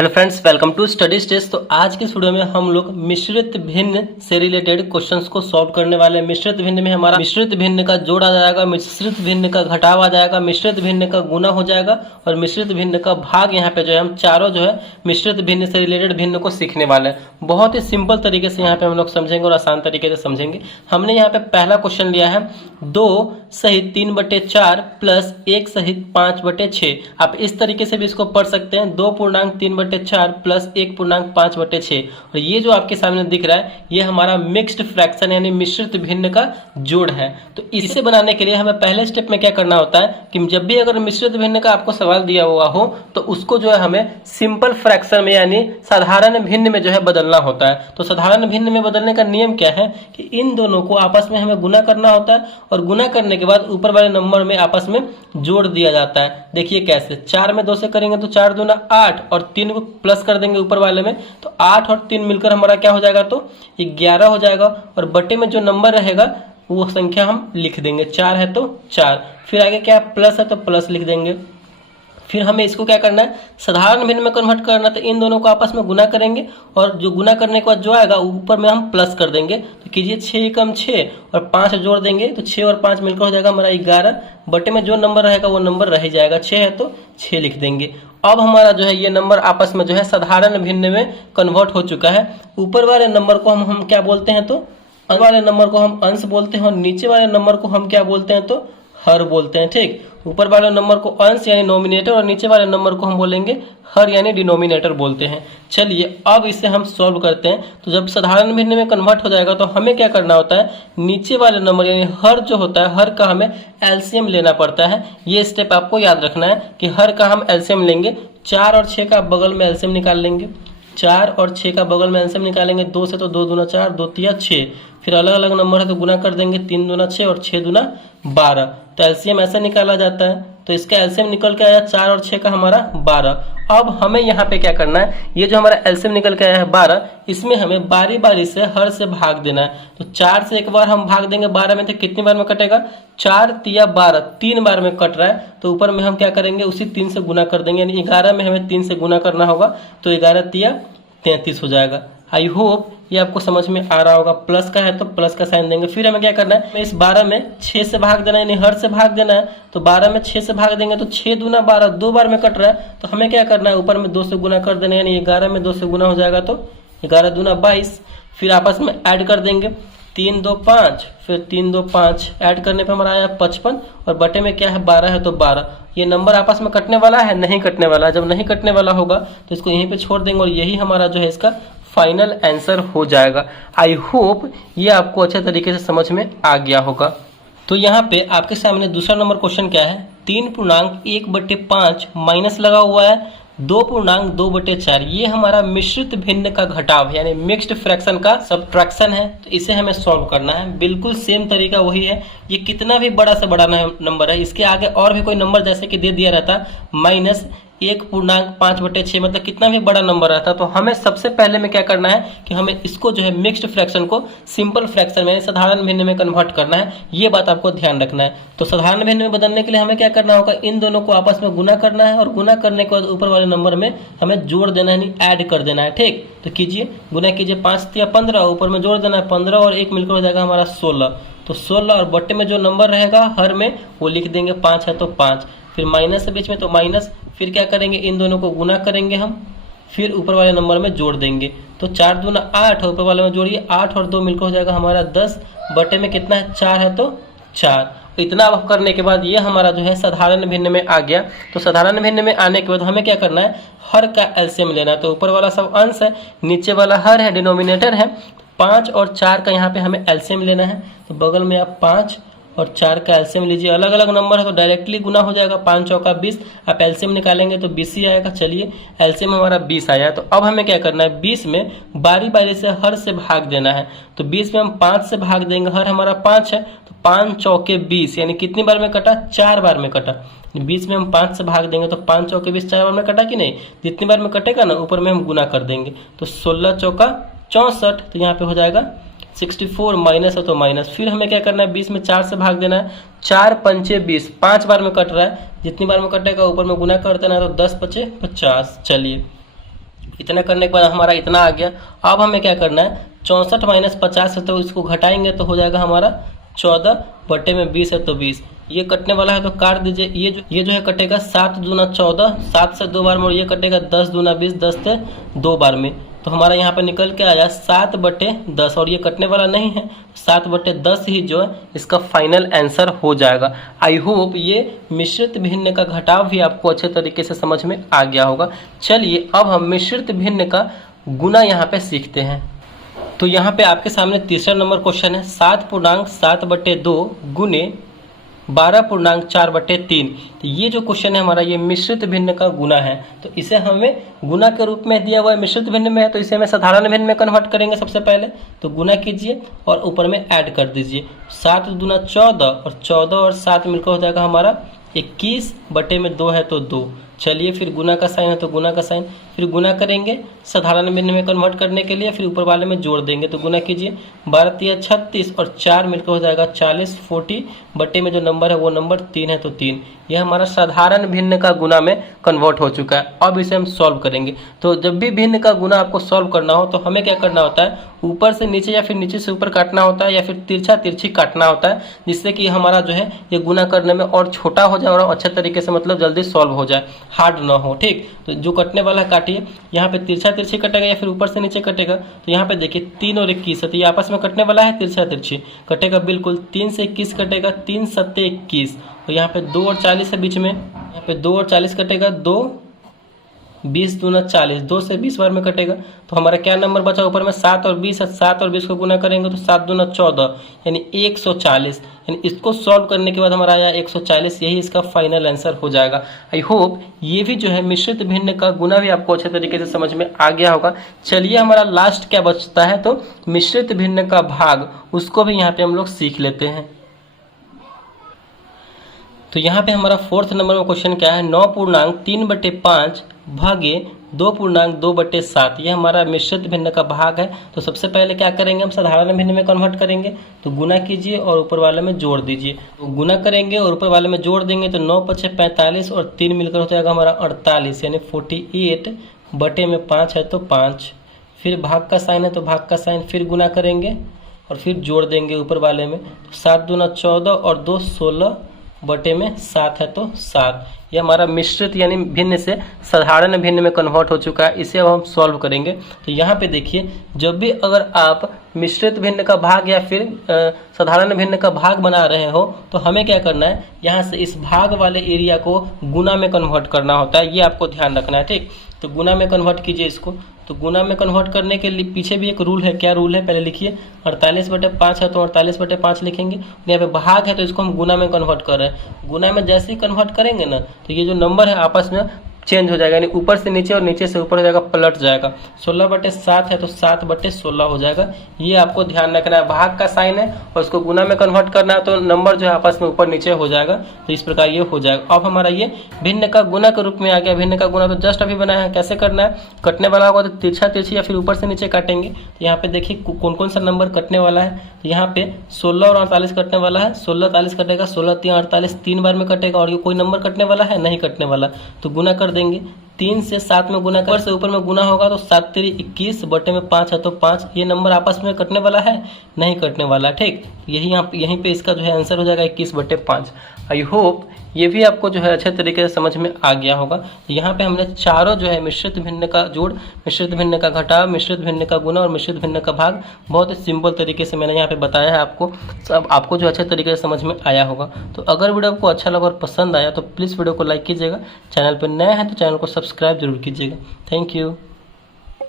Hello friends, welcome to study stage. तो आज के इस वीडियो में हम लोग मिश्रित भिन्न से रिलेटेड क्वेश्चंस को सॉल्व करने वाले हैं। मिश्रित भिन्न में हमारा मिश्रित भिन्न का जोड़ आ जाएगा, मिश्रित भिन्न का घटाव आ जाएगा, मिश्रित भिन्न का गुना हो जाएगा और मिश्रित भिन्न का भाग। यहाँ पे जो है हम चारों जो है मिश्रित भिन्न से रिलेटेड भिन्न को सीखने वाले हैं। बहुत ही सिंपल तरीके से यहाँ पे हम लोग समझेंगे और आसान तरीके से समझेंगे। हमने यहाँ पे पहला क्वेश्चन लिया है 2 सहित 3/4 प्लस 1 सहित 5/6। आप इस तरीके से भी इसको पढ़ सकते हैं, 2.3/4 प्लस 1.5/6। और ये जो आपके सामने दिख रहा है ये हमारा मिक्स्ड फ्रैक्शन यानी मिश्रित भिन्न का जोड़ है। तो इसे बनाने के लिए हमें पहले स्टेप में क्या करना होता है कि जब भी अगर मिश्रित भिन्न का आपको सवाल दिया हुआ हो तो उसको जो है हमें सिंपल फ्रैक्शन में यानी साधारण भिन्न में जो है बदलना होता है। तो साधारण भिन्न में बदलने का नियम क्या है कि इन दोनों को आपस में हमें गुना करना होता है और गुना करने के बाद ऊपर वाले नंबर में आपस में जोड़ दिया जाता है। देखिए कैसे, 4 में 2 से करेंगे तो 4 दूना 8 और 3 को प्लस कर देंगे ऊपर वाले में तो 8 और 3 मिलकर हमारा क्या हो जाएगा, तो 11 हो जाएगा। और बटे में जो नंबर रहेगा वो संख्या हम लिख देंगे, 4 है तो 4। फिर आगे क्या प्लस है तो प्लस लिख देंगे। फिर हमें इसको क्या करना है, साधारण भिन्न में कन्वर्ट करना। तो इन दोनों को आपस में गुना करेंगे और जो गुना करने के बाद जो आएगा ऊपर में हम प्लस कर देंगे। तो कीजिए 6 कम 6 और 5 जोड़ देंगे तो 6 और 5 मिलकर हो जाएगा हमारा 11। बटे में जो नंबर रहेगा वो नंबर रह जाएगा, 6 है तो 6 लिख देंगे। अब हमारा जो है ये नंबर आपस में जो है साधारण भिन्न में कन्वर्ट हो चुका है। ऊपर वाले नंबर को हम क्या बोलते हैं, तो ऊपर वाले नंबर को हम अंश बोलते हैं और नीचे वाले नंबर को हम क्या बोलते हैं, तो हर बोलते हैं। ठीक, ऊपर वाले नंबर को अंश यानी नोमिनेटर और नीचे वाले नंबर को हम बोलेंगे हर यानी डिनोमिनेटर बोलते हैं। चलिए अब इसे हम सॉल्व करते हैं। तो जब साधारण भिन्न में कन्वर्ट हो जाएगा तो हमें क्या करना होता है, नीचे वाले नंबर यानी हर जो होता है हर का हमें एलसीएम लेना पड़ता है। ये स्टेप आपको याद रखना है कि हर का हम एलसीएम लेंगे। 4 और 6 का बगल में एलसीएम निकाल लेंगे, 4 और 6 का बगल में एलसीएम निकालेंगे। 2 से तो 2 दूना 4, 2 तिया 6। फिर अलग अलग नंबर है तो गुना कर देंगे, 3 दूना 6 और 6 दूना 12। तो एलसीएम ऐसे निकाला जाता है। तो इसका एलसीएम निकल के आया 4 और 6 का हमारा 12। अब हमें यहाँ पे क्या करना है, ये जो हमारा एलसीएम निकल के आया है 12, इसमें हमें बारी बारी से हर से भाग देना है। तो 4 से एक बार हम भाग देंगे, 12 में तो कितनी बार में कटेगा, 4 तिया 12, 3 बार में कट रहा है। तो ऊपर में हम क्या करेंगे, उसी 3 से गुना कर देंगे, यानी 11 में हमें 3 से गुना करना होगा। तो 11 तिया 33 हो जाएगा। आई होप ये आपको समझ में आ रहा होगा। प्लस का है तो प्लस का साइन देंगे। फिर हमें क्या करना है, इस 12 में 6 से भाग देना है यानी हर से भाग देना है। तो 12 में 6 से भाग देंगे तो 6 दूना 12, 2 बार में कट रहा है। तो हमें क्या करना है, ऊपर में 2 से गुना कर देना है यानी 11 में 2 से गुना हो जाएगा तो 11 दूना 22। फिर आपस में ऐड कर देंगे, 3 2 5, फिर 3 2 5 ऐड करने पे हमारा आया 55 और बटे में क्या है 12 है तो 12। ये नंबर आपस में कटने वाला है, नहीं कटने वाला है। जब नहीं कटने वाला होगा तो इसको यहीं पे छोड़ देंगे और यही हमारा जो है इसका फाइनल आंसर हो जाएगा। आई होप ये आपको अच्छे तरीके से समझ में आ गया होगा। तो यहाँ पे आपके सामने दूसरा नंबर क्वेश्चन क्या है, 3.1/5 माइनस लगा हुआ है 2.2/4। ये हमारा मिश्रित भिन्न का घटाव यानी मिक्स्ड फ्रैक्शन का सब्ट्रैक्शन है। तो इसे हमें सॉल्व करना है। बिल्कुल सेम तरीका वही है। ये कितना भी बड़ा से बड़ा नंबर है, इसके आगे और भी कोई नंबर जैसे कि दे दिया रहता माइनस 1.5/6, मतलब कितना भी बड़ा नंबर रहता। तो हमें सबसे पहले में क्या करना है कि हमें इसको जो है मिक्स्ड फ्रैक्शन को सिंपल फ्रैक्शन में साधारण भिन्न में कन्वर्ट करना है। ये बात आपको ध्यान रखना है। तो साधारण भिन्न में बदलने के लिए हमें क्या करना होगा, इन दोनों को आपस में गुना करना है और गुना करने के बाद ऊपर वाले नंबर में हमें जोड़ देना है यानी ऐड कर देना है। ठीक, तो कीजिए, गुना कीजिए, 5 तिया 15, ऊपर में जोड़ देना है 15 और 1 मिलकर हो जाएगा हमारा 16। तो 16 और बट्टे में जो नंबर रहेगा हर में वो लिख देंगे, 5 है तो 5। फिर माइनस है बीच में तो माइनस। फिर क्या करेंगे, इन दोनों को गुना करेंगे हम, फिर ऊपर वाले नंबर में जोड़ देंगे। तो 4 दूना 8, ऊपर वाले में जोड़िए, 8 और 2 मिलकर हो जाएगा हमारा 10। बटे में कितना है, 4 है तो 4। इतना करने के बाद ये हमारा जो है साधारण भिन्न में आ गया। तो साधारण भिन्न में आने के बाद हमें क्या करना है, हर का एलसीएम लेना है। तो ऊपर वाला सब अंश है, नीचे वाला हर है, डिनोमिनेटर है। 5 और 4 का यहाँ पे हमें एलसीएम लेना है। तो बगल में आप 5 और 4 का एलसीएम लीजिए। अलग अलग नंबर है तो डायरेक्टली गुना हो जाएगा, 5 चौका 20। आप एलसीएम निकालेंगे तो 20 ही आएगा। चलिए एलसीएम हमारा 20 आया। तो अब हमें क्या करना है, 20 में बारी बारी से हर से भाग देना है। तो 20 में हम 5 से भाग देंगे, हर हमारा 5 है तो 5 चौके 20 यानी कितनी बार में कटा, 4 बार में कटा। 20 में हम 5 से भाग देंगे तो 5 चौके 20 4 बार में कटा कि नहीं, जितनी बार में कटेगा ना ऊपर में हम गुना कर देंगे। तो 16 चौका 64, तो यहाँ पे हो जाएगा 64, माइनस है तो माइनस। फिर हमें क्या करना है, 20 में 4 से भाग देना है, 4 पंचे 20, 5 बार में कट रहा है, जितनी बार में कटेगा ऊपर में गुना कर देना है। तो 10 पचे 50। चलिए इतना करने के बाद हमारा इतना आ गया। अब हमें क्या करना है, 64 माइनस 50 है तो इसको घटाएंगे तो हो जाएगा हमारा 14 बटे में 20 है तो 20। ये कटने वाला है तो काट दीजिए। ये जो है कटेगा 7 दूना 14, 7 से 2 बार में, और ये कटेगा 10 दूना 20, 10 से 2 बार में। तो हमारा यहाँ पे निकल के आया 7 बटे 10, और ये कटने वाला नहीं है, 7 बटे 10 ही जो है इसका फाइनल आंसर हो जाएगा। आई होप ये मिश्रित भिन्न का घटाव भी आपको अच्छे तरीके से समझ में आ गया होगा। चलिए अब हम मिश्रित भिन्न का गुना यहाँ पे सीखते हैं। तो यहाँ पे आपके सामने तीसरा नंबर क्वेश्चन है, 7.7 बटे 2 गुने 12.4 बटे 3। तो ये जो क्वेश्चन है हमारा, ये मिश्रित भिन्न का गुना है। तो इसे हमें गुना के रूप में दिया हुआ है, मिश्रित भिन्न में है, तो इसे हमें साधारण भिन्न में कन्वर्ट करेंगे। सबसे पहले तो गुना कीजिए और ऊपर में ऐड कर दीजिए। 7 दूना 14, और 14 और 7 मिलकर हो जाएगा हमारा 21 बटे में 2 है तो 2। चलिए फिर गुना का साइन है तो गुना का साइन, फिर गुना करेंगे साधारण भिन्न में कन्वर्ट करने के लिए, फिर ऊपर वाले में जोड़ देंगे। तो गुना कीजिए, 12 तिया 36 और 4 मिलकर हो जाएगा 40, 40 बटे में जो नंबर है वो नंबर 3 है तो 3। यह हमारा साधारण भिन्न का गुना में कन्वर्ट हो चुका है। अब इसे हम सॉल्व करेंगे। तो जब भी भिन्न का गुना आपको सॉल्व करना हो तो हमें क्या करना होता है, ऊपर से नीचे या फिर नीचे से ऊपर काटना होता है, या फिर तिरछा तिरछी काटना होता है, जिससे कि हमारा जो है ये गुना करने में और छोटा हो जाए और अच्छे तरीके से मतलब जल्दी सॉल्व हो जाए, हार्ड ना हो। ठीक, तो जो कटने वाला काटिए, यहाँ पे तिरछा तिरछी कटेगा या फिर ऊपर से नीचे कटेगा। तो यहाँ पे देखिए 3 और 21 है, तो ये आपस में कटने वाला है, तिरछा तिरछी कटेगा बिल्कुल। 3 से 21 कटेगा, 3 सत्ते 21, तो यहाँ पे 2 और 40 है बीच में, यहाँ पे 2 और 40 कटेगा, 2 20 दूना 40, 2 से 20 बार में कटेगा। तो हमारा क्या नंबर बचा ऊपर में, 7 और 20 है, 7 और 20 को गुना करेंगे तो 7 दूना 14 यानी 140। यानी इसको सॉल्व करने के बाद हमारा आया 140, यही इसका फाइनल आंसर हो जाएगा। आई होप ये भी जो है मिश्रित भिन्न का गुना भी आपको अच्छे तरीके से समझ में आ गया होगा। चलिए हमारा लास्ट क्या बचता है, तो मिश्रित भिन्न का भाग, उसको भी यहाँ पे हम लोग सीख लेते हैं। तो यहाँ पे हमारा 4th नंबर में क्वेश्चन क्या है, 9.3 बटे 5 भागे 2.2 बटे 7। ये हमारा मिश्रित भिन्न का भाग है। तो सबसे पहले क्या करेंगे, हम साधारण भिन्न में कन्वर्ट करेंगे। तो गुना कीजिए और ऊपर वाले में जोड़ दीजिए। तो गुना करेंगे और ऊपर वाले में जोड़ देंगे तो 9 पचे 45 और 3 मिलकर हो जाएगा हमारा 48, यानी 48 बटे में 5 है तो 5। फिर भाग का साइन है तो भाग का साइन, फिर गुना करेंगे और फिर जोड़ देंगे ऊपर वाले में। तो 7 दूना 14 और 2 16 बटे में 7 है तो 7। ये हमारा मिश्रित यानी भिन्न से साधारण भिन्न में कन्वर्ट हो चुका है। इसे अब हम सॉल्व करेंगे। तो यहाँ पे देखिए, जब भी अगर आप मिश्रित भिन्न का भाग या फिर साधारण भिन्न का भाग बना रहे हो तो हमें क्या करना है, यहाँ से इस भाग वाले एरिया को गुना में कन्वर्ट करना होता है। ये आपको ध्यान रखना है, ठीक। तो गुना में कन्वर्ट कीजिए इसको। तो गुना में कन्वर्ट करने के लिए पीछे भी एक रूल है। क्या रूल है, पहले लिखिए। 48 बटे 5 है तो 48 बटे 5 लिखेंगे। यहाँ पे भाग है तो इसको हम गुना में कन्वर्ट कर रहे हैं। गुना में जैसे ही कन्वर्ट करेंगे ना, तो ये जो नंबर है आपस में चेंज हो जाएगा, यानी ऊपर से नीचे और नीचे से ऊपर हो जाएगा, पलट जाएगा। 16 बटे 7 है तो 7 बटे 16 हो जाएगा। ये आपको ध्यान रखना है। भाग का साइन है और उसको गुना में कन्वर्ट करना है, तो नंबर जो है आपस में ऊपर नीचे हो जाएगा। तो इस प्रकार ये हो जाएगा। अब हमारा ये भिन्न का गुना के रूप में आ गया। भिन्न का गुना तो जस्ट अभी बनाया है। कैसे करना है, कटने वाला होगा तो तिरछा तिरछी या फिर ऊपर से नीचे काटेंगे। तो यहाँ पे देखिए कौन कौन सा नंबर कटने वाला है। तो यहाँ पे 16 और 48 कटने वाला है। 16 48 कटेगा, 16 3 48 3 बार में कटेगा। और ये कोई नंबर कटने वाला है, नहीं कटने वाला। तो गुना कर देंगे, 3 से 7 में गुना कर, से ऊपर में गुना होगा तो 7 3 21 बटे में 5 है तो 5। ये नंबर आपस में कटने वाला है, नहीं कटने वाला, ठीक। यहीं पे इसका जो है आंसर हो जाएगा 21 बटे 5। आई होप ये भी आपको जो है अच्छे तरीके से समझ में आ गया होगा। तो यहाँ पे हमने चारों जो है मिश्रित भिन्न का जोड़, मिश्रित भिन्न का घटाव, मिश्रित भिन्न का गुना और मिश्रित भिन्न का भाग बहुत ही सिंपल तरीके से मैंने यहाँ पे बताया है आपको। सब आपको जो अच्छे तरीके से समझ में आया होगा। तो अगर वीडियो आपको अच्छा लगा और पसंद आया तो प्लीज़ वीडियो को लाइक कीजिएगा। चैनल पर नए हैं तो चैनल को सब्सक्राइब जरूर कीजिएगा। Thank you.